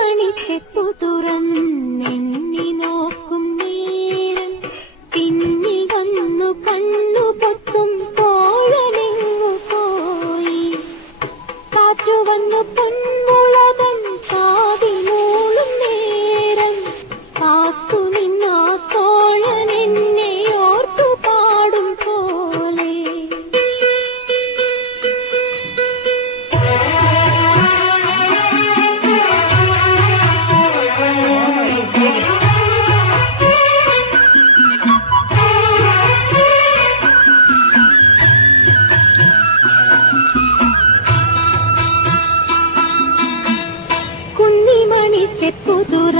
മണിച്ചെപ്പു തുറന്നെണ്ണി നോക്കും നേരം പിന്നിൽ വന്നു കണ്ണു പൊത്തും തോഴനെങ്ങു പോയി. കാറ്റു വന്നു പൊന്മുളതൻ കാതിലൂളും നേരം കാത്തു നിന്നാ തോഴൻ എന്നെ ഓർത്തു പാടും പോലെ. കുന്നിമണിച്ചെപ്പു തുറ